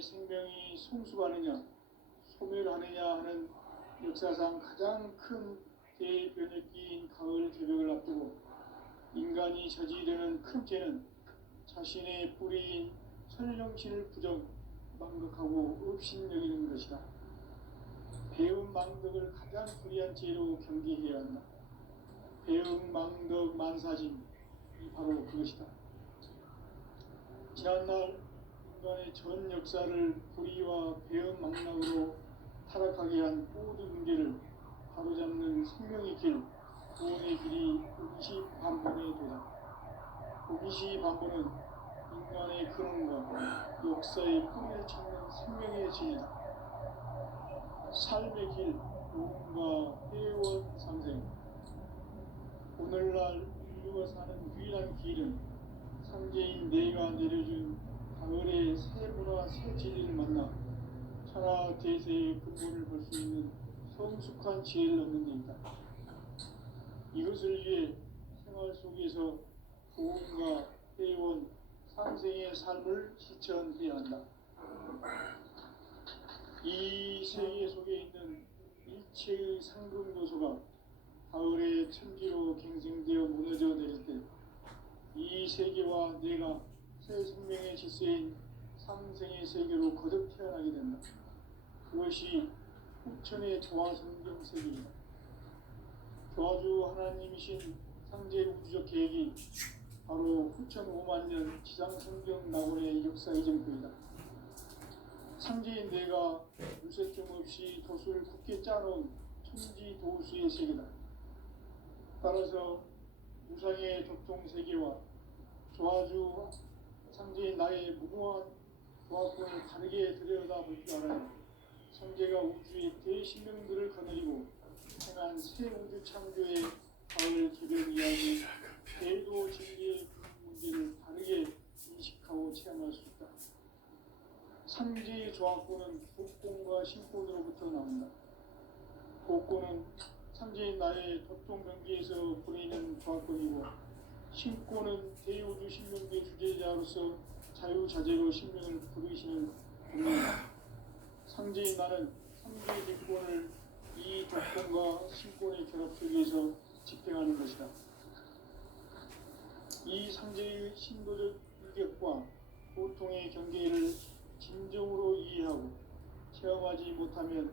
인간의 생명이 성숙하느냐 소멸하느냐 하는 역사상 가장 큰 대변혁기인 가을 개벽을 앞두고 인간이 저지르는 큰 죄는 자신의 뿌리인 천령신을 망각하고 업신여기는 것이다. 배음 망덕을 가장 불의한 죄로 경계해야 한다. 배음 망덕 만사진이 바로 그것이다. 지난날 인간의 전 역사를 불의와 배음 망락으로 타락하게 한 모든 문제를 바로잡는 생명의 길, 구원의 길이 오기시 반본의 도다. 오기시 반본은 인간의 근원과 역사의 뿌리를 찾는 생명의 진리다. 삶의 길, 용과 회원 상생. 오늘날 인류가 사는 유일한 길은 상제인 내가 내려준 가을의 새 문화 새 진리를 만나 천하 대세의 근본을 볼 수 있는 성숙한 지혜를 얻는 데 있다. 이것을 위해 생활 속에서 보험과 회원, 상생의 삶을 실천해야 한다. 이 세계 속에 있는 일체의 상금 요소가 가을의 천지로 갱생되어 무너져 내릴 때 이 세계와 내가 새 생명의 질서인 상생의 세계로 거듭 태어나게 된다. 그것이 후천의 조화성경 세계이다. 조화주 하나님이신 상제 우주적 계획이 바로 후천 5만년 지상성경 낙원의 역사의 전표이다. 상제인 내가 유세점 없이 도수를 굳게 짜놓은 천지도수의 세계다. 따라서 무상의 교통세계와 조화주 상제인 나의 무모한 조화권을 다르게 들여다볼 줄 알아야 상제가 우주의 대신명들을 거느리고 행한 새 우주 창조의 가을 개벽 이야기, 대도 진리의 문제를 다르게 인식하고 체험할 수 있다. 상제의 조화권은 복권과 신권으로부터 나온다. 복권은 상제인 나의 도통경계에서 보내는 조화권이고 신권은 대우주 신명계 주제자로서 자유자재로 신명을 부르시는 분이다. 상제인 나는 상제의 기권을 이 독권과 신권의 결합 속에서 집행하는 것이다. 이 상제의 신도적 인격과 보통의 경계를 진정으로 이해하고 체험하지 못하면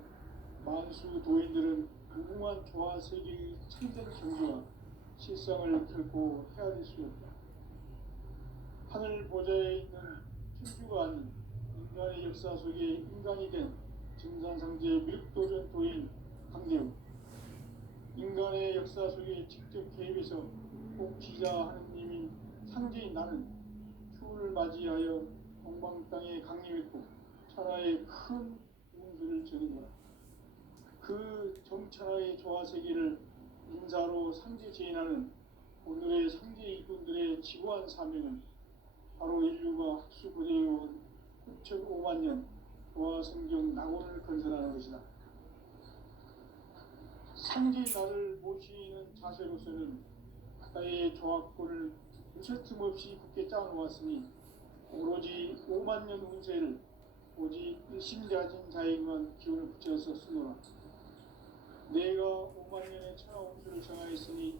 만수 도인들은 무궁한 조화 세계의 참된 경지와 실상을 결코 헤아릴 수 없다. 하늘 보좌에 있는 천주가 아닌 인간의 역사 속에 인간이 된 증산상제 밀도전 도인 강대우. 인간의 역사 속에 직접 개입해서 복지자 하느님인 상제인 나는 추운을 맞이하여 동방 땅에 강림했고 천하의 큰 운수를 전이노라. 그 정천하의 조화세계를 인사로 상제 제인하는 오늘의 상제 이군들의 지고한 사명은 바로 인류가 학수고대해온 9,5만 년 조화성경 낙원을 건설하는 것이다. 상제 나를 모시는 자세로서는 나의 조화권을 무쇠틈 없이 굳게 짜놓았으니 오로지 5만 년 운세를 오직 일심자진 자에게만 기운을 붙여서 쓰노라. 내가 5만 년의 천하 운수를 정하였으니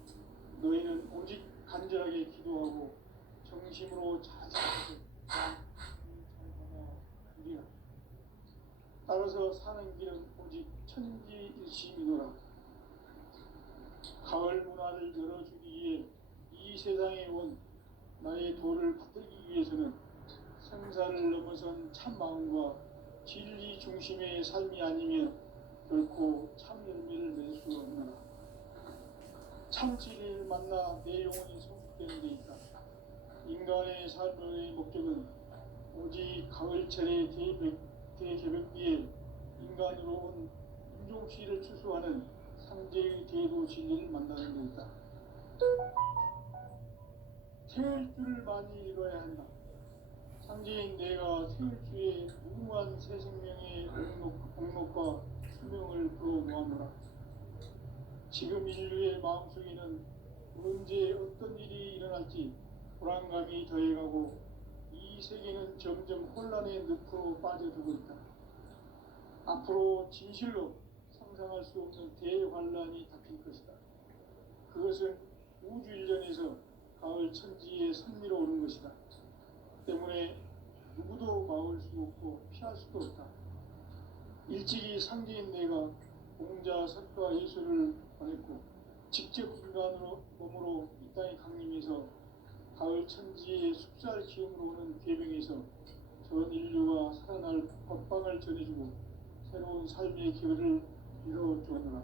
너희는 오직 간절하게 기도하고 정심으로 자세하게 누리라. 따라서 사는 길은 오직 천지일심이노라. 가을 문화를 열어주기 위해 이 세상에 온 나의 도를 받들기 위해서는 생사를 넘어선 참 마음과 진리 중심의 삶이 아니면 결코 참 열매를 맺을 수 없노라. 참 진리를 만나 내 영혼이 성숙되는 데 있다. 인간의 삶의 목적은 오직 가을철의 대개벽기에 인간으로 온 인종시를 추수하는 상제의 대도 진리를 만나는 데 있다. 태일주를 많이 읽어야 한다. 상제인 내가 태일주의 무궁한 새 생명의 공록과 수명을 불어모아노라. 지금 인류의 마음속에는 언제 어떤 일이 일어날지 불안감이 더해가고 이 세계는 점점 혼란의 늪으로 빠져들고 있다. 앞으로 진실로 상상할 수 없는 대환란이 닥칠 것이다. 그것은 우주 일련에서 가을 천지의 섭리로 오는 것이다. 때문에 누구도 막을 수 없고 피할 수도 없다. 일찍이 상제인 내가 공자, 석가, 예수를 보냈고 직접 인간으로 몸으로 이 땅에 강림해서 가을 천지의 숲살 기움으로 오는 계명에서 전 인류가 살아날 법방을 전해주고 새로운 삶의 기회를 이뤄주었노라.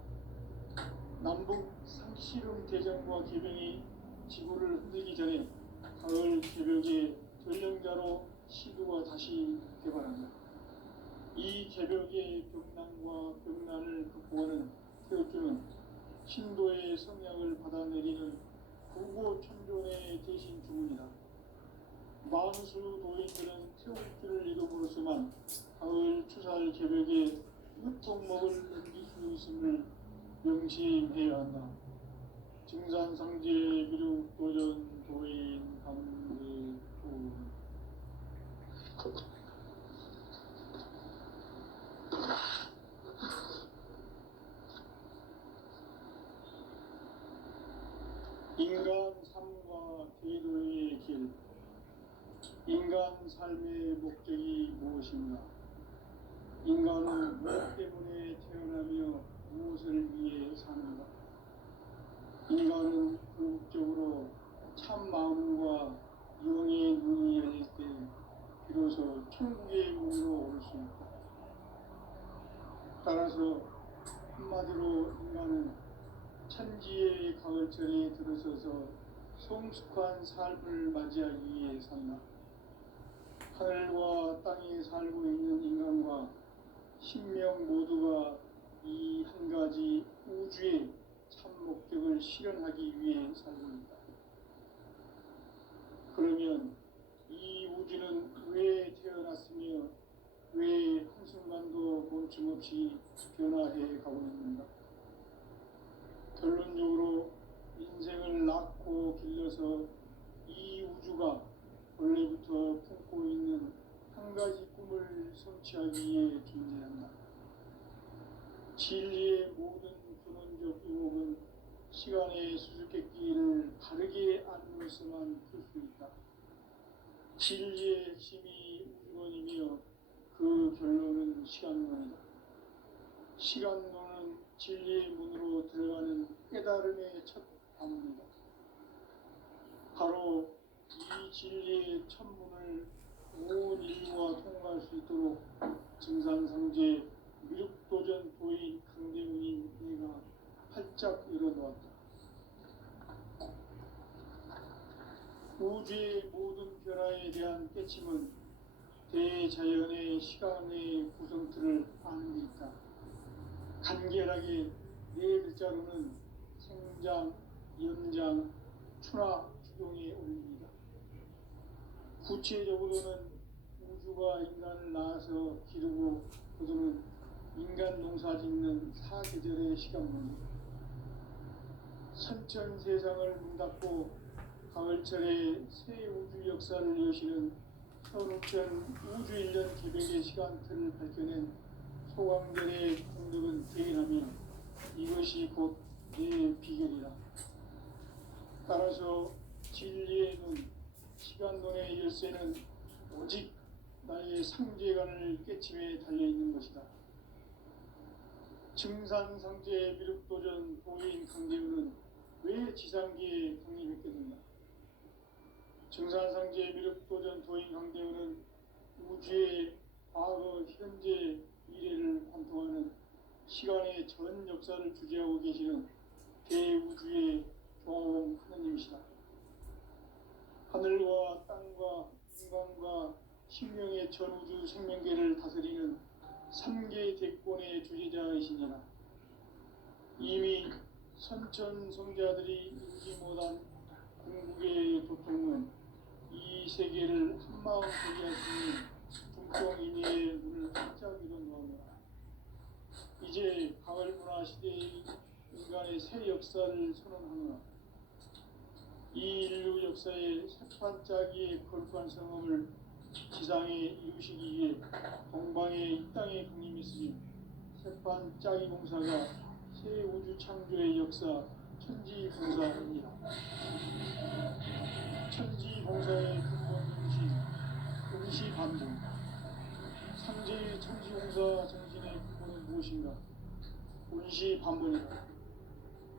남북 상씨름 대전과 계명이 지구를 흔들기 전에 가을 개벽의 전령자로 시도가 다시 개발한다. 이 개벽의 벽난과 벽난을 극복하는 태우주는 신도의 성향을 받아내리는 구고 천존의 대신 주문이다. 만수 도인들은 태우주를 이름으로서만 가을 추살 개벽의 끝동목을 넘길 수 있음을 명심해야 한다. 증산상제 미륵 도전 도인 강대구 인간 삶과 궤도의 길. 인간 삶의 목적이 무엇인가? 인간은 무엇 때문에 태어나며 무엇을 위해 사는가? 인간은 궁극적으로 참 마음과 영의 눈이 열릴 때 비로소 천국의 문으로 올 수 있다. 따라서 한마디로 인간은 천지의 가을철에 들어서서 성숙한 삶을 맞이하기 위해 산다. 하늘과 땅에 살고 있는 인간과 신명 모두가 이 한 가지 우주의 참 목적을 실현하기 위해 살고 있다. 그러면 이 우주는 왜 태어났으며 왜 한순간도 멈춤없이 변화해 가고 있는가? 결론적으로 인생을 낳고 길러서 이 우주가 원래부터 품고 있는 한 가지 꿈을 성취하기 위해 존재한다. 진리의 모든 근원적 유목은 시간의 수수께끼를 바르게 안으로서만 풀 수 있다. 진리의 핵심이 우주론이며 그 결론은 시간론이다. 시간론은 진리의 문으로 들어가는 깨달음의 첫 방문이다. 바로 이 진리의 첫 문을 온 인류가 통과할 수 있도록 증산상제 미륵도전 도인 강대문인 내가 활짝 열어놓았다. 우주의 모든 변화에 대한 깨침은 대자연의 시간의 구성틀을 아는 데 있다. 간결하게 네 글자로는 생장, 연장, 추나 추동에 올립니다. 구체적으로는 우주가 인간을 낳아서 기르고 거두는 인간 농사 짓는 사계절의 시간문이다. 선천 세상을 문닫고 가을철에 새 우주 역사를 여시는 현우천 우주 일년 기백의 시간틀을 밝혀낸 소강전의 공덕은 대인하며 이것이 곧 내 비결이다. 따라서 진리의 눈, 시간론의 열쇠는 오직 나의 상제관을 깨침에 달려있는 것이다. 증산상제 미륵도전 도인 강대우는 왜 지상기에 강림했겠는가? 증산상제 미륵도전 도인 강대우는 우주의 과거, 현재, 미래를 관통하는 시간의 전 역사를 주재하고 계시는 대우주의 종원 하느님이시다. 하늘과 땅과 인간과 신명의 전우주 생명계를 다스리는 3개 대권의 주제자이시니라. 이미 선천성자들이 인지 못한 궁극의 도통은 이 세계를 한마음 되게 하시니 중통인의의 눈을 활짝 열어놓았노라. 이제 가을 문화 시대의 인간의 새 역사를 선언하노라. 이 인류 역사의 새판짜기의 거룩한 성험을 지상에 이루시기 위해 동방의 이 땅에 강림했으니 새판짜기 공사가 새 우주 창조의 역사 천지공사입니다. 천지공사의 근본 임시반복. 삼재의 천지공사 정신의 근본은 무엇인가? 임시반복이다.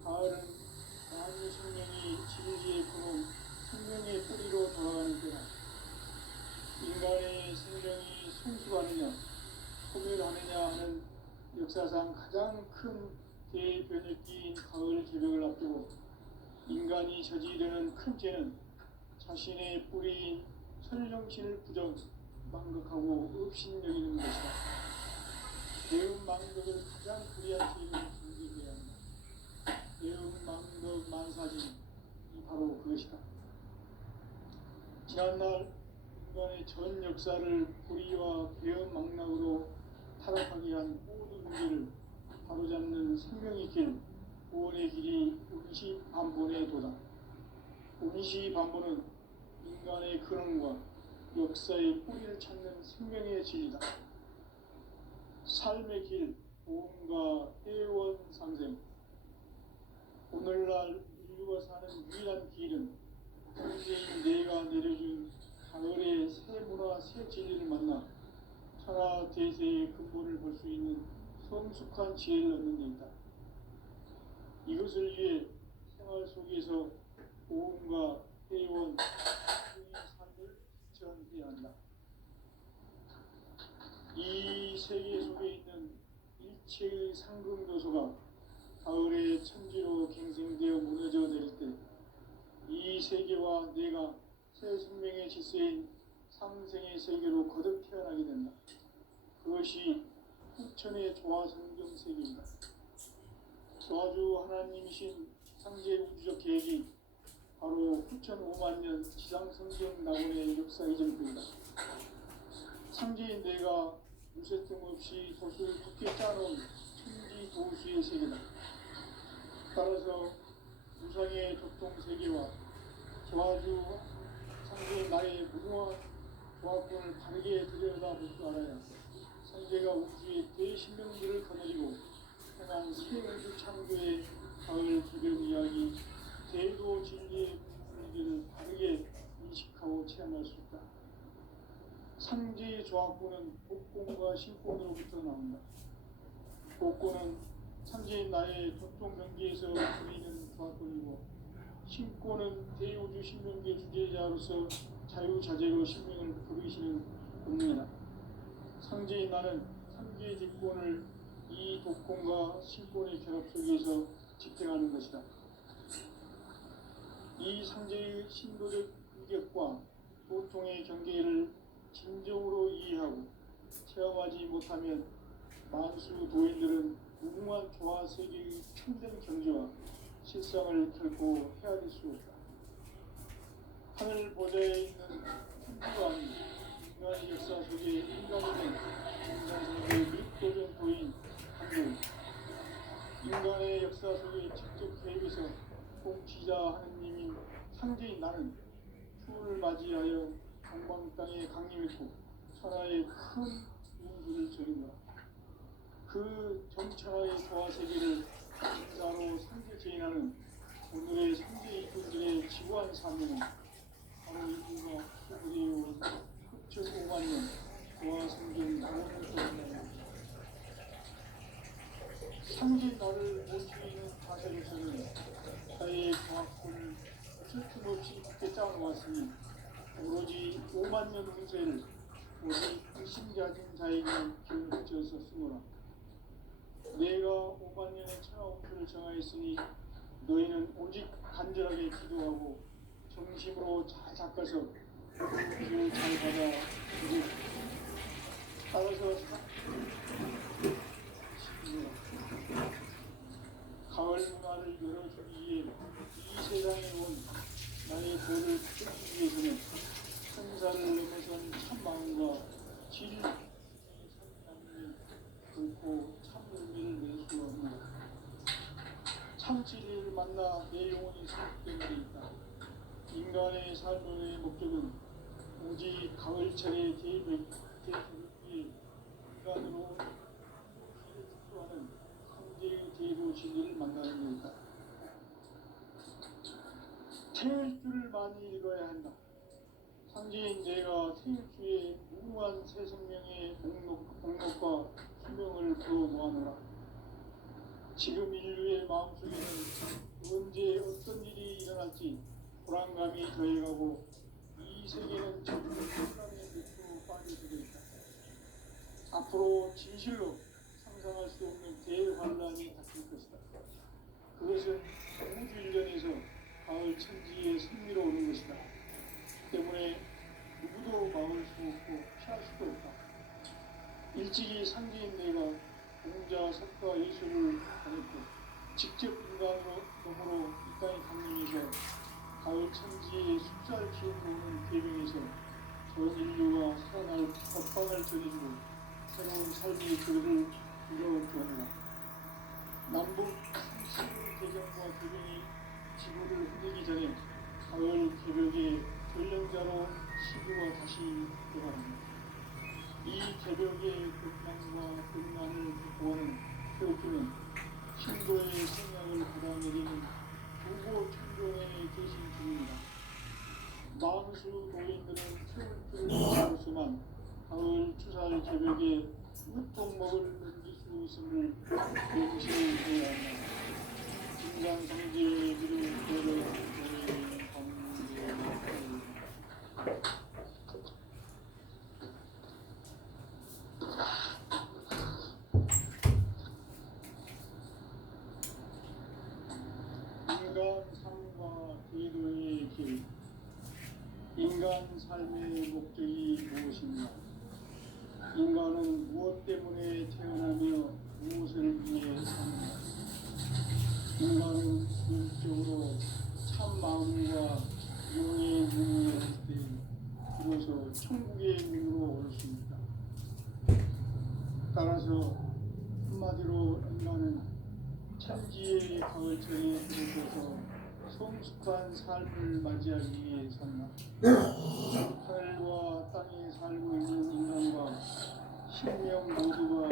가을은 만유 생명이 진리의 근원, 생명의 뿌리로 돌아가는 때다. 인간의 생명이 성숙하느냐, 소멸하느냐 하는 역사상 가장 큰 대변혁기인 가을 개벽을 앞두고 인간이 저지르는 큰 죄는 자신의 뿌리인 설령신을 망각하고 업신여기는 것이다. 대음망덕을 가장 그리한 죄를 경계해야 한다. 대음망덕 만사진이 바로 그것이다. 지난날 인간의 전 역사를 불의와 배은망락으로 타락하게 한 모든 문제를 바로잡는 생명의 길, 구원의 길이 운시반본의 도다. 운시반본은 인간의 근원과 역사의 뿌리를 찾는 생명의 진리다. 삶의 길, 보험과 회원 상생. 오늘날 인류가 사는 유일한 길은 현재인 내가 내려준 가을의 새 문화, 새 진리를 만나 천하 대세의 근본을 볼 수 있는 성숙한 지혜를 얻는 데 있다. 이것을 위해 생활 속에서 보험과 회원, 삶을 실천해야 한다. 이 세계 속에 있는 일체의 상금도소가 가을의 천지로 갱생되어 무너져 내릴 때 이 세계와 내가 새 생명의 질서인 상생의 세계로 거듭 태어나게 된다. 그것이 후천의 조화성경 세계입니다. 조화주 하나님이신 상제 우주적 계획이 바로 후천 5만 년 지상성경 낙원의 역사 이전입니다. 상제인 내가 무쇠 틈 없이 돛을 굳게 짜놓은 천지 도수의 세계다. 따라서 무상의 교통 세계와 조화주 상제인 나의 무궁한 조화권을 바르게 들여다볼 줄 알아야 상제가 우주의 대신명들을 거느리고 행한 새 우주 창조의 가을 개벽 이야기, 대도 진리의 분위기를 바르게 인식하고 체험할 수 있다. 상제의 조합구는 복권과 신권으로부터 나온다. 복권은 상제인 나의 도통 경계에서 부리는 조합권이고, 신권은 대우주 신명계 주제자로서 자유자재로 신명을 부르시는 본능이다. 상제인 나는 상제의 직권을 이 독권과 신권의 결합 속에서 집행하는 것이다. 이 상제의 신도적 유격과 보통의 경계를 진정으로 이해하고 체험하지 못하면 만수 도인들은 무궁한 조화 세계의 평등 경지와 실상을 결코 헤아릴 수 없다. 하늘 보좌에 있는 천주가 아닌 인간의 역사 속에 인간이 된 인간성의 밀도전 도인 한글, 인간의 역사 속에 직접 계획해서 공치자 하느님인 상제인 나는 추운을 맞이하여 동방 땅에 강림했고 천하의 큰 우주를 저린다. 그 정천하의 조화 세계를 인사로 상제 제인하는 오늘의 상제 이꾼들의 지구한 사명은 바로 이분과 우리의 흑천 5만 년 조화 성경 낙원을 떠난다는 것이다. 상제 나를 모시는 자세로서는 나의 조화권을 틀틈없이 굳게 짜놓았으니 오로지 5만 년 운세를 오직 의심가진 자에게 기울여서 쓰노라. 내가 5만 년의 천하 운표를 정하였으니 너희는 오직 간절하게 기도하고 정심으로 잘 닦아서 그 운표를 잘 받아 주지. 따라서 가을 문화를 열어주기 위해 이 세상에 온 나의 도를 찾기 위해서는 생사를 넘어선 참 마음과 진리 삶이 결코 참 의미를 낼 수 없는 것. 참 진리를 만나 내 영혼이 성숙된 데 있다. 인간의 삶의 목적은 오직 가을철의 대대기에 인간으로 축소하는 상제의 대도 진리를 만나는 것이다. 태울 줄을 많이 읽어야 한다. 상제인 내가 태울 주의 무궁한 새 생명의 목록과 수명을 부어 모아노라. 지금 인류의 마음속에는 언제 어떤 일이 일어날지 불안감이 더해가고 이 세계는 점점 혼란의 늪으로 빠져들고 있다. 앞으로 진실로 상상할 수 없는 대환란이 닥칠 것이다. 그것은 우주 일련에서 가을 천지의 승리로 오는 것이다. 때문에 누구도 막을 수 없고 피할 수도 없다. 일찍이 상제인 내가 공자, 석가, 예술을 보냈고 직접 인간으로 몸으로 이 땅에 강림해서 가을 천지의 숫자를 키워보는 계명에서 전 인류가 살아날 법방을 전해주고 새로운 삶의 길을 이뤄주었노라. 남북 30일 대전과 개병이 지구를 흔들기 전에 가을 개벽의 전령자로 시구가 다시 들어갑니다. 이 개벽의 극망과 극난을 극복하는 태극기는 신도의 생명을 받아내리는 부고 천종에 계신 중입니다. 만수 도인들은 태극기를 받아로서만 가을 추살 개벽에 우통목을 넘길 수 있음을 명시해야 합니다. 김장성제의 기름대를 인간 삶과 기도의 길. 인간 삶의 목적이 무엇인가? 인간은 무엇 때문에 태어나며 무엇을 위해 사는가? 인간은 궁극적으로 참 마음과 영의 눈을 열 때 비로소 천국의 문으로 올 수 있다. 따라서 한마디로 인간은 천지의 가을철에 들어서서 성숙한 삶을 맞이하기 위해 산다. 하늘과 땅에 살고 있는 인간과 생명 모두가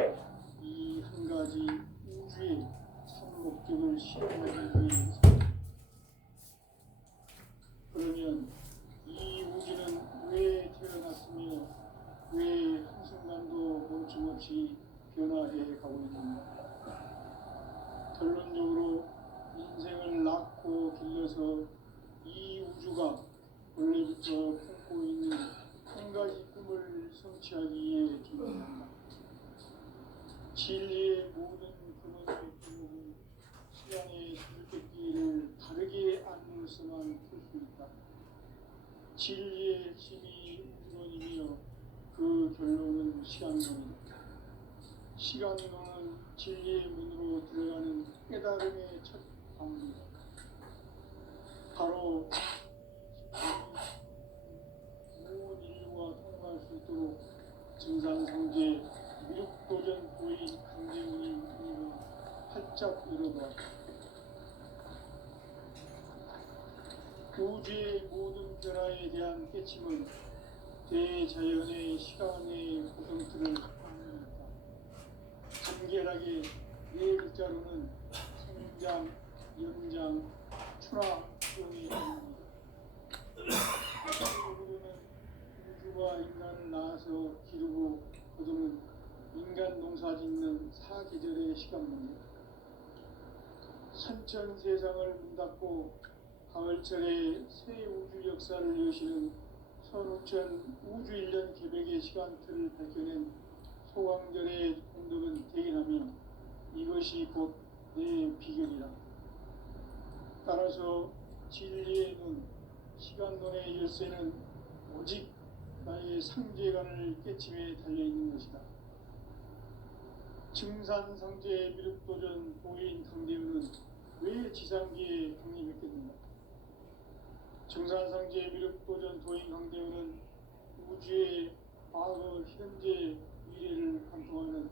이 한 가지 우주의 참 목적을 실현하기 위해 산다. 그러면 이 우주는 왜 태어났으며 왜 한순간도 멈춤없이 변화해 가고 있는가? 결론적으로 인생을 낳고 길러서 이 우주가 원래부터 품고 있는 한 가지 꿈을 성취하기 위해 존재한다. 진리의 모든 근원의 기록은 시간의 수수께끼를 다르게 안으로서만 풀 수 있다. 진리의 핵심이 우주론이며 그 결론은 시간론이다. 시간론은 진리의 문으로 들어가는 깨달음의 첫 방문이다. 바로 온 인류가 통과할 수 있도록 증산상제 미륵도전 부인 강제훈이 우리가 활짝 열어보았다. 우주의 모든 변화에 대한 깨침은 대자연의 시간의 구성틀을 확립했다. 간결하게 네 글자로는 성장, 연장, 출하, 수용이 있습니다. 우주는 우주가 인간을 낳아서 기르고 거두는 인간 농사 짓는 사계절의 시간입니다. 선천 세상을 문 닫고 가을철에 새 우주 역사를 여시는 선우천 우주 일년 개벽의 시간틀을 밝혀낸 소강절의 공덕은 대견하며 이것이 곧 내 비결이다. 따라서 진리의 눈, 시간론의 열쇠는 오직 나의 상제관을 깨침에 달려있는 것이다. 증산상제 미륵도전 보인 강대우는 왜 지상기에 강림했겠는가? 증산상제 미륵도전 도인 강대우는 우주의 과거, 현재, 미래를 관통하는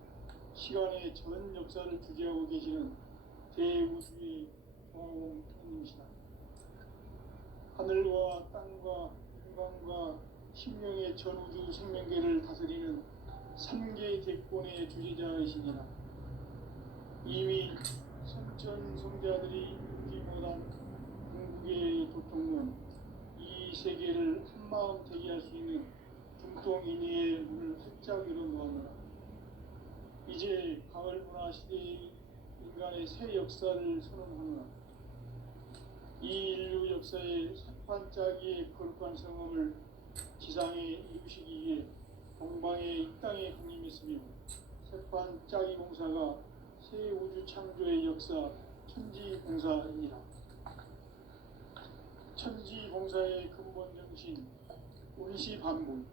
시간의 전 역사를 주재하고 계시는 대우주의 공홍님이시다. 하늘과 땅과 인간과 신명의 전우주 생명계를 다스리는 삼계 대권의 주지자이시니라. 이미 선천성자들이 이루지 못한 궁극의 도통은 이 세계를 한마음 되게 할 수 있는 중통인의의 문을 활짝 열어놓았노라. 이제 가을 문화 시대의 인간의 새 역사를 선언하노라. 이 인류 역사의 새반짝이의 거룩한 성음을 지상에 이루시기 위해 동방의 이 땅에 군림했으며 새반짝이 공사가 새 우주 창조의 역사 천지공사이니라. 천지공사의 근본 정신 운시반복.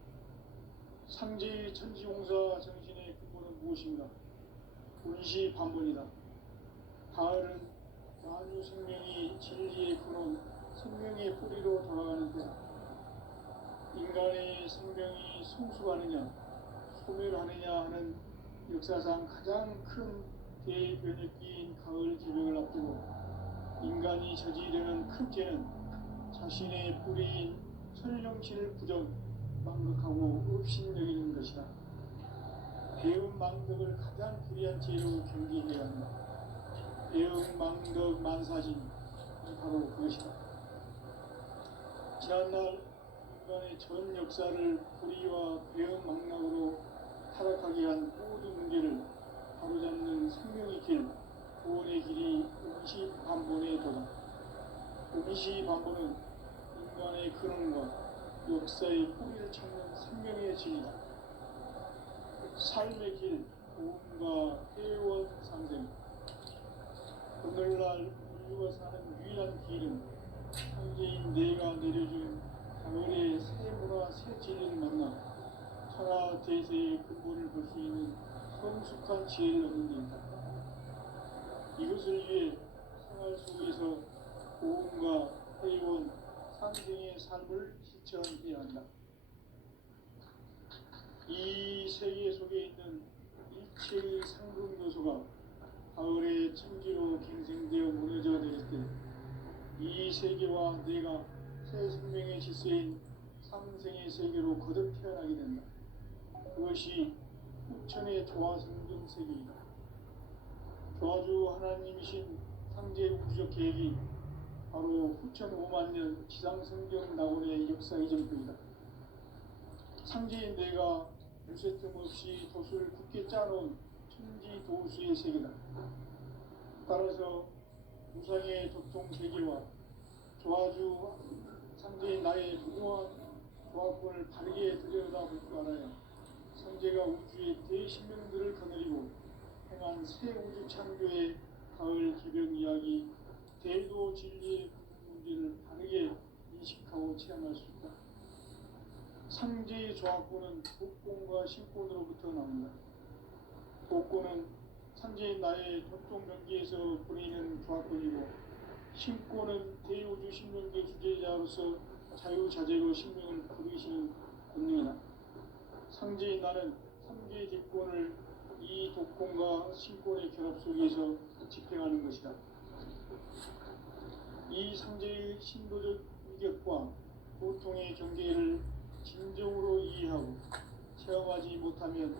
상제의 천지공사 정신의 근본은 무엇인가? 운시반복이다. 가을은 만유 생명이 진리의 근원, 생명의 뿌리로 돌아가는 때다. 인간의 생명이 성숙하느냐, 소멸하느냐 하는 역사상 가장 큰 대변혁기인 가을 기병을 앞두고 인간이 저지르는 큰 죄는 자신의 뿌리인 설령신을 부정, 망극하고 업신여기는 것이다. 배운 망덕을 가장 불의한 죄로 경계해야 한다. 배운 망덕 만사진, 바로 그것이다. 지난날 인간의 전 역사를 불의와 배운 망락으로 타락하게 한 모든 문제를 바로잡는 생명의 길, 구원의 길이 운시반본의 도다. 운시반본은 인간의 근원과 역사의 뿌리를 찾는 생명의 진리다. 삶의 길, 고음과 회원 상생. 오늘날 인류가 사는 유일한 길은 창조인 내가 내려준 가을의 새 문화, 새 진리를 만나 천하 대세의 근본을 볼 수 있는 성숙한 지혜를 얻는 일이다. 이것을 위해 생활 속에서 고음과 회원, 상생의 삶을 실천해야 한다. 이 세계 속에 있는 일체의 상급 요소가 가을의 천지로 갱생되어 무너져 내릴 때 이 세계와 내가 새 생명의 질서인 상생의 세계로 거듭 태어나게 된다. 그것이 후천의 조화성경 세계이다. 조화주 하나님이신 상제 우주적 계획이 바로 후천 5만 년 지상성경 낙원의 역사 이전부이다. 상제인 내가 무쇠틈 없이 돛을 굳게 짜놓은 천지 도수의 세계다. 따라서 무상의 도통 세계와 조화주 상제인 나의 무모한 조화권을 바르게 들여다볼 줄 알아야 상제가 우주의 대신명들을 거느리고 행한 새 우주 창조의 가을 기병 이야기, 대도 진리의 문제를 바르게 인식하고 체험할 수 있다. 상제의 조화권은 복권과 신권으로부터 나온다. 복권은 상제인 나의 도통 명기에서 보이는 조화권이고, 신권은 대우주 신명계 주제자로서 자유자재로 신명을 부르시는 권능이다. 상제인 나는 상제의 뒷권을 이 독권과 신권의 결합 속에서 집행하는 것이다. 이 상제의 신도적 위격과 고통의 경계를 진정으로 이해하고 체험하지 못하면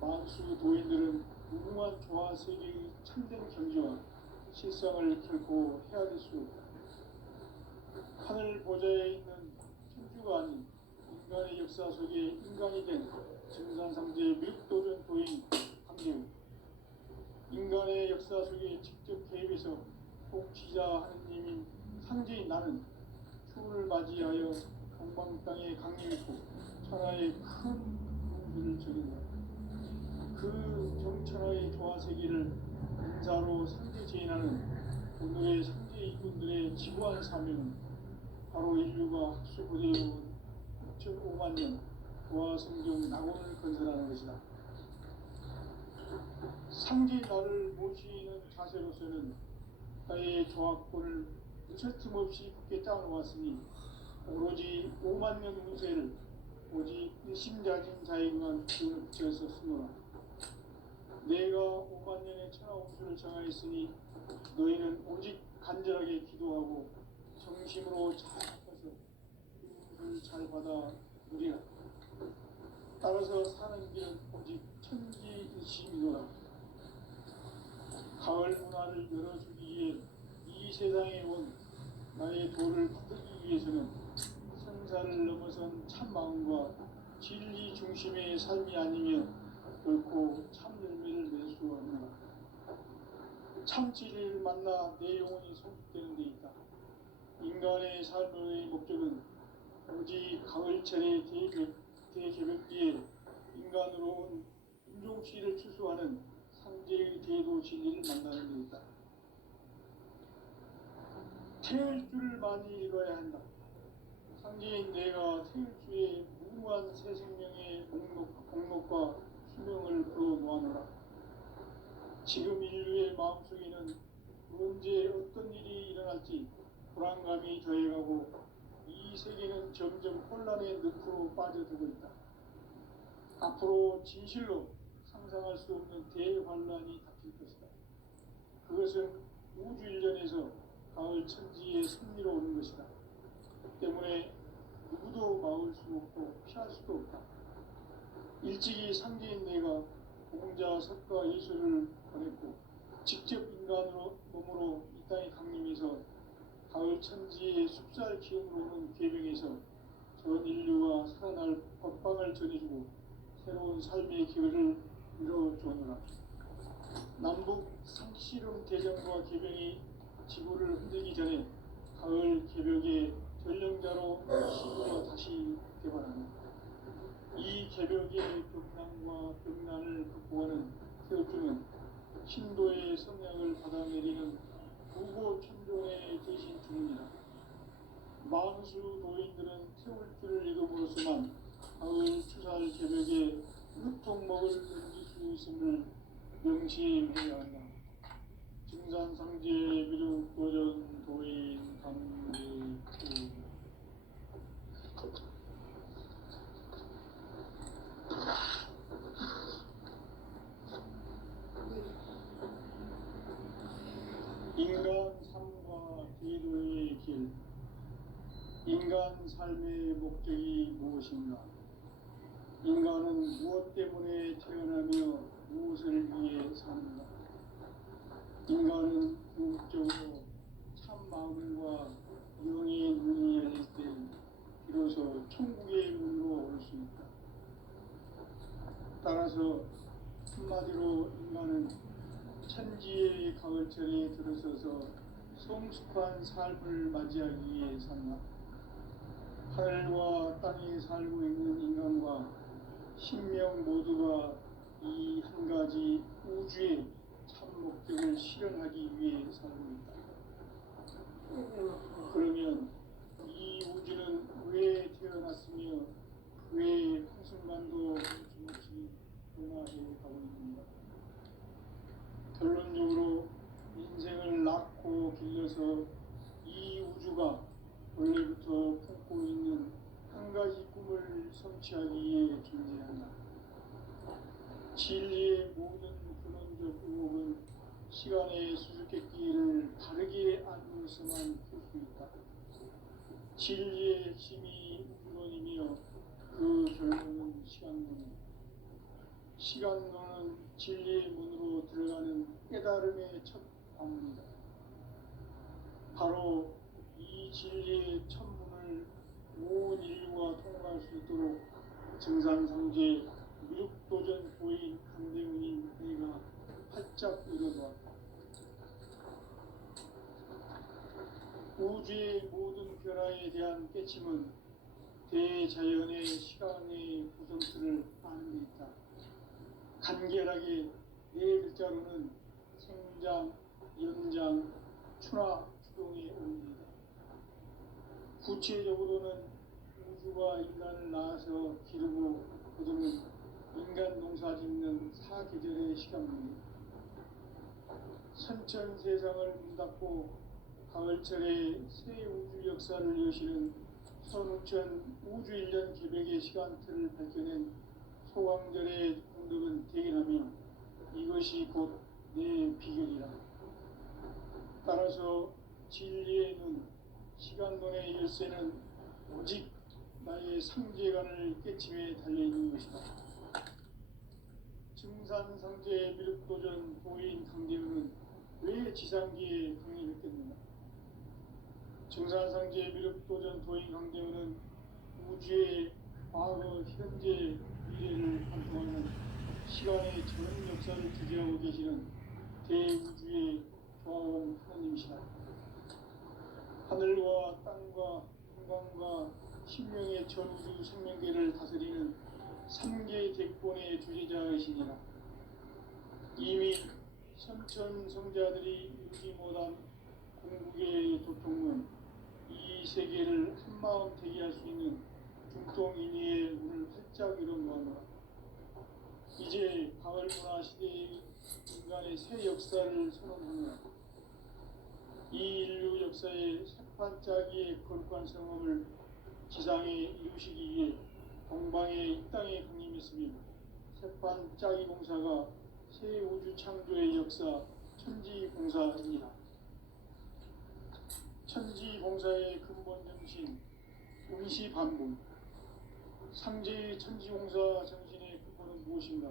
만수 도인들은 무궁한 조화 세계의 참된 경지와 실상을 결코 헤아릴 수 없다. 하늘 보좌에 있는 천주가 아닌 인간의 역사 속에 인간이 된 증산상제의 밀도전 도인 강대우, 인간의 역사 속에 직접 개입해서 통치자 하느님인 상제인 나는 추운을 맞이하여 동방 땅에 강림했고 천하의 큰 공주를 저긴다. 그 정천하의 조화세계를 인사로 상제 제인하는 오늘의 상제 이군들의 지구한 사명은 바로 인류가 학수고대해온 6,5만 년 조화성경 낙원을 건설하는 것이다. 상제 나를 모시는 자세로서는 나의 조화권을 무쇠틈 없이 굳게 짜놓았으니 오로지 5만 년 운세를 오직 일심자진 자에게만 기운을 붙여서 쓰노라. 내가 5만 년의 천하 운수를 정하였으니 너희는 오직 간절하게 기도하고 정심으로 잘 닦아서 복을 잘 받아 누리라. 따라서 사는 길은 오직 천지일심이노라. 가을 문화를 열어주기 위해 이 세상에 온 나의 도를 받들기 위해서는 생사를 넘어선 참 마음과 진리 중심의 삶이 아니면 결코 참 열매를 낼 수 없노라. 참 진리를 만나 내 영혼이 성숙되는 데 있다. 인간의 삶의 목적은 오직 가을철의 대개벽기에 인간으로 온 인종씨를 추수하는 상제의 대도 진리를 만나는 데 있다. 태울 줄을 많이 읽어야 한다. 상제인 내가 태울 주의 무궁한 새 생명의 목록과 수명을 풀어놓아노라. 지금 인류의 마음속에는 언제 어떤 일이 일어날지 불안감이 더해가고 이 세계는 점점 혼란의 늪으로 빠져들고 있다. 앞으로 진실로 상상할 수 없는 대환란이 닥칠 것이다. 그것은 우주 일전에서 가을 천지의 승리로 오는 것이다. 그 때문에 누구도 막을 수 없고 피할 수도 없다. 일찍이 상제인 내가 공자, 석가, 예수를 보냈고 직접 인간으로 몸으로 이 땅에 강림해서 가을 천지의 숲살 기운으로 오는 계명에서 전 인류가 살아날 법방을 전해주고 새로운 삶의 기회를 이뤄주노라. 남북 상씨름 대전과 계명이 지구를 흔들기 전에 가을 개벽의 전령자로 시구가 다시 개발하는 이 개벽의 경난과 병난을 극복하는 태엽주는 신도의 성량을 받아내리는 부고 천종의 대신 주문이다. 만수 도인들은 태울 줄을 읽음으로써만 가을 추살 개벽에 흙통목을 넘길 수 있음을 명심해야 한다. 증산상제 미륵 도전 도인 강대구 인간 삶과 기도의 길. 인간 삶의 목적이 무엇인가? 인간은 무엇 때문에 태어나며 무엇을 위해 사는가? 인간은 궁극적으로 참 마음과 영의 문이 열릴 때 비로소 천국의 문으로 올 수 있다. 따라서 한마디로 인간은 천지의 가을철에 들어서서 성숙한 삶을 맞이하기 위해 산다. 하늘과 땅에 살고 있는 인간과 신명 모두가 이 한 가지 우주의 참 목적을 실현하기 위해 살고 있다. 그러면 이 우주는 왜 태어났으며 왜 한순간도 멈춤없이 변화해 가고 있는가? 결론적으로 인생을 낳고 길러서 이 우주가 원래부터 품고 있는 한 가지 꿈을 성취하기 위해 존재한다. 진리의 모든 근원적 의혹은 시간의 수수께끼를 바르게 알고서만 풀 수 있다. 진리의 핵심이 우주론이며 그 결론은 시간론이다. 시간론은 진리의 문으로 들어가는 깨달음의 첫 방문이다. 바로 이 진리의 첫 문을 온 인류가 통과할 수 있도록 증산상제 미륵도전 고인 강대훈인 내가 활짝 열어놓았다. 우주의 모든 변화에 대한 깨침은 대자연의 시간의 구성틀을 아는 데 있다. 간결하게 네 글자로는 생장, 연장, 추나, 추동의 원리이다. 구체적으로는 우주가 인간을 낳아서 기르고 거두는 인간 농사 짓는 사계절의 시간입니다. 선천 세상을 문 닫고 가을철에 새 우주 역사를 여시는 선우천 우주 1년 개벽의 시간틀을 밝혀낸 소강절의 공덕은 대견하며 이것이 곧 내 비결이라. 따라서 진리의 눈, 시간론의 열쇠는 오직 나의 상제관을 깨침에 달려있는 것이다. 증산상제 미륵도전 도인 강대우는 왜 지상기에 강림했겠는가? 증산상제 미륵도전 도인 강대우는 우주의 과거, 현재, 미래를 관통하는 시간의 전 역사를 주재하고 계시는 대우주의 조화원 하나님이시다. 하늘과 땅과 한강과 신명의 전우주 생명계를 다스리는 삼계 대권의 주제자이시니라. 이미 선천성자들이 이루지 못한 궁극의 도통은 이 세계를 한마음 되게 할 수 있는 중통인의의 문을 활짝 열어놓았노라. 이제 가을 문화 시대의 인간의 새 역사를 선언하노라. 이 인류 역사의 새반짝이의 거룩한 성험을 지상에 이루시기 위해 동방의 이 땅에 강림했으며 새반짝이 공사가 새 우주 창조의 역사 천지봉사입니다. 천지봉사의 근본 정신 운시반본. 상제의 천지봉사 정신의 근본은 무엇인가?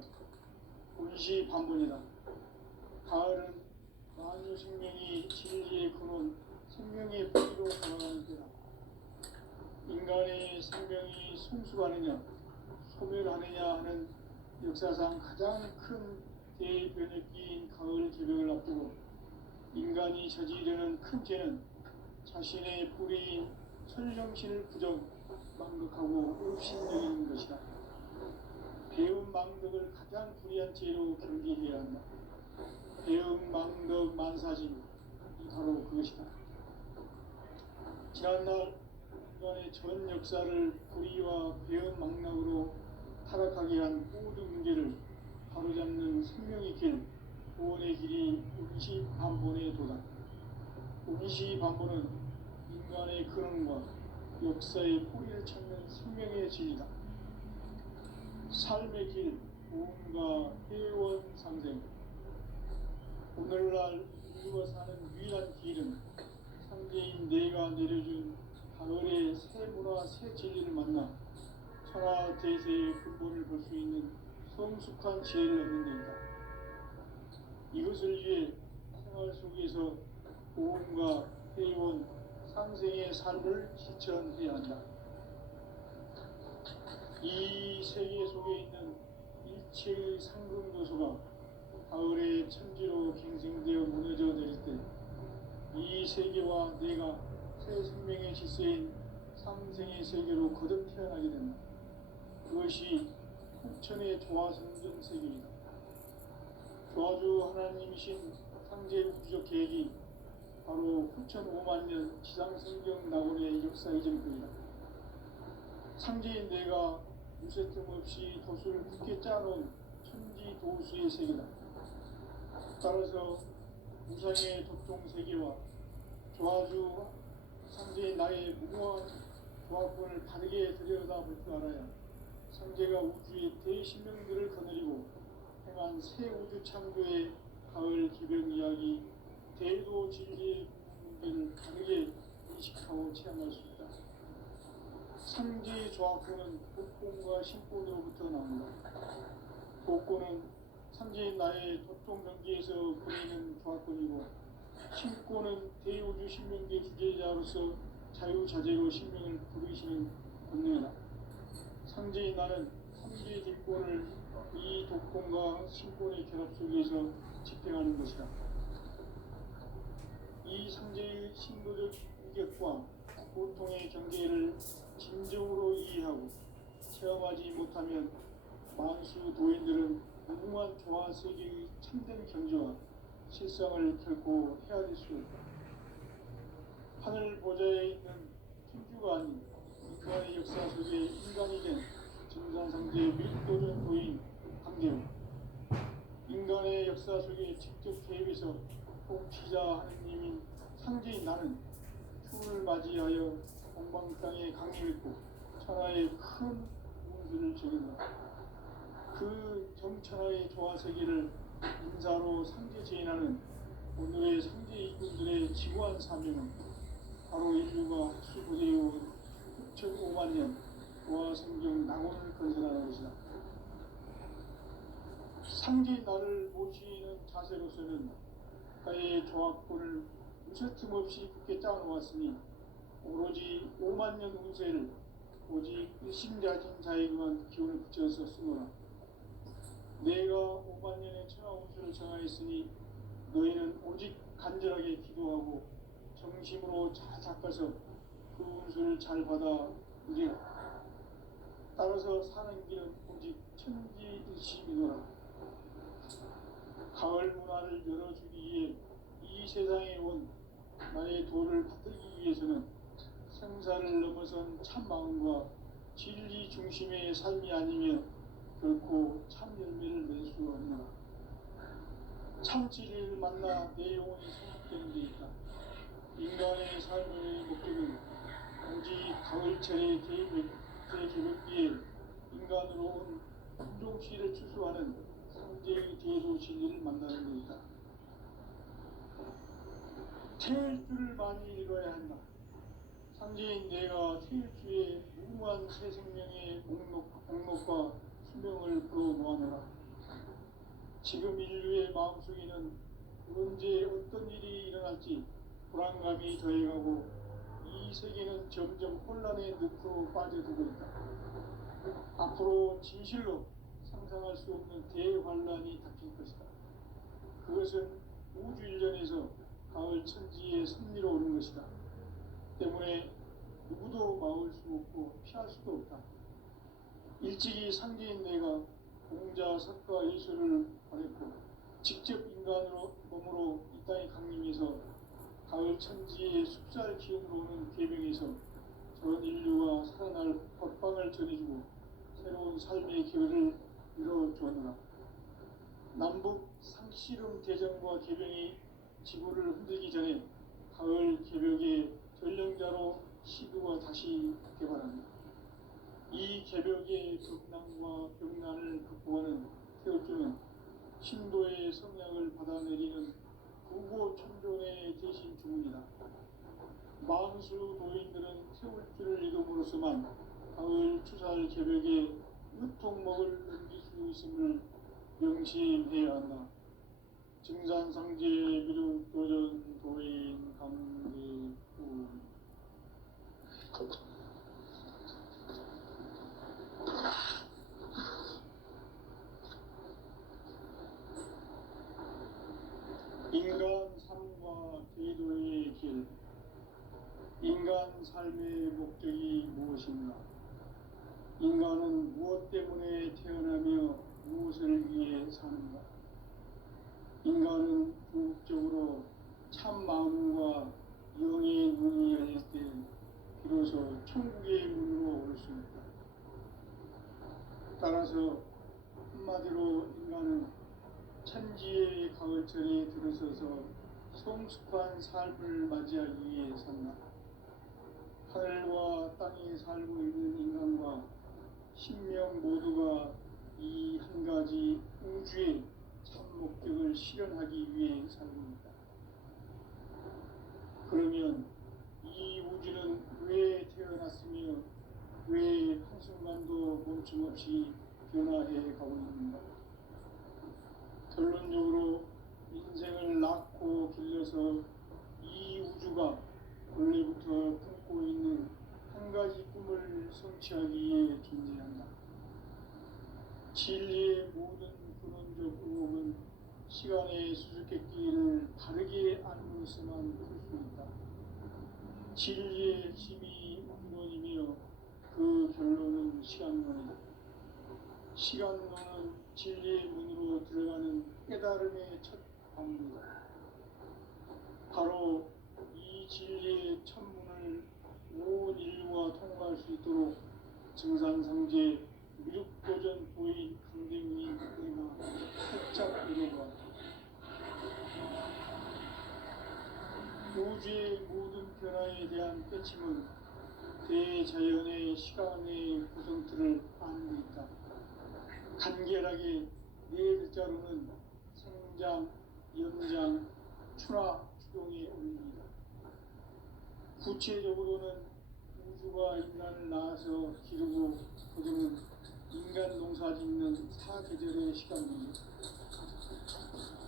운시반본이다. 가을은 만유 생명이 진리의 근원, 생명의 뿌리로 돌아가는 때다. 인간의 생명이 성숙하느냐, 소멸하느냐 하는 역사상 가장 큰 대변혁기인 가을 개벽을 앞두고 인간이 저지르는 큰 죄는 자신의 뿌리인 설정신을 부정, 망극하고 업신여기는 것이다. 배움 망덕을 가장 불의한 죄로 경계해야 한다. 배움 망덕 만사지, 바로 그것이다. 지난날 인간의 전 역사를 불의와 배움 망락으로 타락하게 한 모든 문제를 바로잡는 생명의 길, 구원의 길이 운시반본에 도다. 운시반본은 인간의 근원과 역사의 뿌리를 찾는 생명의 진리다. 삶의 길, 구원과 회원 상생. 오늘날 인류가 사는 유일한 길은 상제인 내가 내려준 가을의 새 문화, 새 진리를 만나 천하 대세의 근본을 볼 수 있는 성숙한 지혜를 얻는 데이다. 이것을 위해 생활 속에서 보험과 회원, 상생의 삶을 실천해야 한다. 이 세계 속에 있는 일체의 상금 요소가 가을의 천지로 갱생되어 무너져 내릴 때 이 세계와 내가 새 생명의 질서인 상생의 세계로 거듭 태어나게 된다. 그것이 후천의 조화성전 세계이다. 조화주 하나님이신 상제 우주적 계획이 바로 후천 5만 년 지상성경 낙원의 역사 이전입니다. 상제인 내가 무쇠틈 없이 도수를 굳게 짜놓은 천지 도수의 세계다. 따라서 무상의 도통 세계와 조화주 상제인 나의 무모한 조화권을 바르게 들여다볼 줄 알아야 상제가 우주의 대신명들을 거느리고 행한 새 우주 창조의 가을 기병 이야기, 대도 진리의 문제를 다르게 인식하고 체험할 수 있다. 상제의 조화권은 복권과 신권으로부터 나온다. 복권은 상제인 나의 도통 경계에서 보이는 조화권이고, 신권은 대우주 신명계 주제자로서 자유자재로 신명을 부르시는 권능이다. 상제인 나는 상제의 뒷권을 이 독권과 신권의 결합 속에서 집행하는 것이다. 이 상제의 신도적 인격과 고통의 경계를 진정으로 이해하고 체험하지 못하면 만수 도인들은 무궁한 조화 세계의 참된 경지와 실상을 결코 헤아릴 수 없다. 하늘 보좌에 있는 천주가 아닌 인간의 역사 속에 인간이 된 증산상제 밀도전 도인 강대우. 인간의 역사 속에 직접 개입해서 통치자 하느님인 상제인 나는 추운을 맞이하여 동방 땅에 강림했고 천하의 큰 운수를 적인다. 그 정천하의 조화 세계를 인사로 상제 제인하는 오늘의 상제 이군들의 지구한 사명은 바로 인류가 학수고대해온 6,500만 년 보아성경 낙원을 건설하는 것이다. 상제 나를 모시는 자세로서는 가의 조합권을 무쇠틈 없이 굳게 짜놓았으니 오로지 5만 년 운세를 오직 일심자진 자에게만 기운을 붙여서 쓰노라. 내가 5만 년의 천하 운수를 정하였으니 너희는 오직 간절하게 기도하고 정심으로 잘 닦아서 그 운수를 잘 받아 누리라. 따라서 사는 길은 오직 천지일심이노라. 가을 문화를 열어주기 위해 이 세상에 온 나의 도를 받들기 위해서는 생사를 넘어선 참 마음과 진리 중심의 삶이 아니면 결코 참 열매를 맺을 수 없노라. 참 진리를 만나 내 영혼이 성숙되는 데 있다. 인간의 삶의 목적은 오직 가을철의 대개벽기에 인간으로 온 품종씨를 추수하는 상제의 대도 진리를 만나는 데 있다. 태일주를 많이 읽어야 한다. 상제인 내가 태일주의 무궁한 새 생명의 목록과 수명을 풀어놓아노라. 지금 인류의 마음속에는 언제 어떤 일이 일어날지 불안감이 더해가고 이 세계는 점점 혼란의 늪으로 빠져들고 있다. 앞으로 진실로 상상할 수 없는 대환란이 닥칠 것이다. 그것은 우주 일전에서 가을 천지의 섭리로 오는 것이다. 때문에 누구도 막을 수 없고 피할 수도 없다. 일찍이 상제인 내가 공자, 석가, 예수를 보냈고 직접 인간으로 몸으로 이 땅에 강림해서 가을 천지의 숲살 기운으로 오는 계명에서 전 인류가 살아날 법방을 전해주고 새로운 삶의 기회를 이뤄주었노라. 남북 상씨름 대전과 계명이 지구를 흔들기 전에 가을 개벽의 전령자로 시도가 다시 개발합니다. 이 개벽의 벽난과 벽난을 극복하는 태울주는 신도의 성약을 받아내리는 구고천존의 대신 주문이다. 만수 도인들은 태울주를 읽음으로써만 가을 추살 개벽의 유통목을 넘길 수 있음을 명심해야 한다. 증산상제 미륵도전 도인 강대우. 인간 삶과 제도의 길. 인간 삶의 목적이 무엇인가? 인간은 무엇 때문에 태어나며 무엇을 위해 사는가? 인간은 궁극적으로 참 마음과 영의 눈이 열릴 때 비로소 천국의 문으로 올 수 있다. 따라서 한마디로 인간은 천지의 가을철에 들어서서 성숙한 삶을 맞이하기 위해 산다. 하늘과 땅에 살고 있는 인간과 신명 모두가 이 한 가지 우주의 참 목적을 실현하기 위해 살고 있다. 그러면 이 우주는 왜 태어났으며 왜 한순간도 멈춤없이 변화해 가고 있는가? 결론적으로 인생을 낳고 길러서 이 우주가 원래부터 품고 있는 한 가지 꿈을 성취하기 위해 존재한다. 진리의 모든 근원적 의혹은 시간의 수수께끼를 바르게 알고 있어만 풀 수 있다. 진리의 핵심이 근원이며 그 결론은 시간론이다. 시간론은 진리의 문으로 들어가는 깨달음의 첫 방문이다. 바로 이 진리의 첫문을 온 인류가 통과할 수 있도록 증산상제 미륵도전 도인 강대웅이 내가 살짝 이뤄보았다. 우주의 모든 변화에 대한 깨침은 대자연의 시간의 구성틀을 아는 데 있다. 간결하게 네 글자로는 생장, 연장, 추나, 추동의 원리이다. 구체적으로는 우주가 인간을 낳아서 기르고 거두는 인간 농사 짓는 사계절의 시간입니다.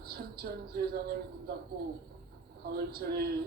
천천 세상을 문닫고 가을철에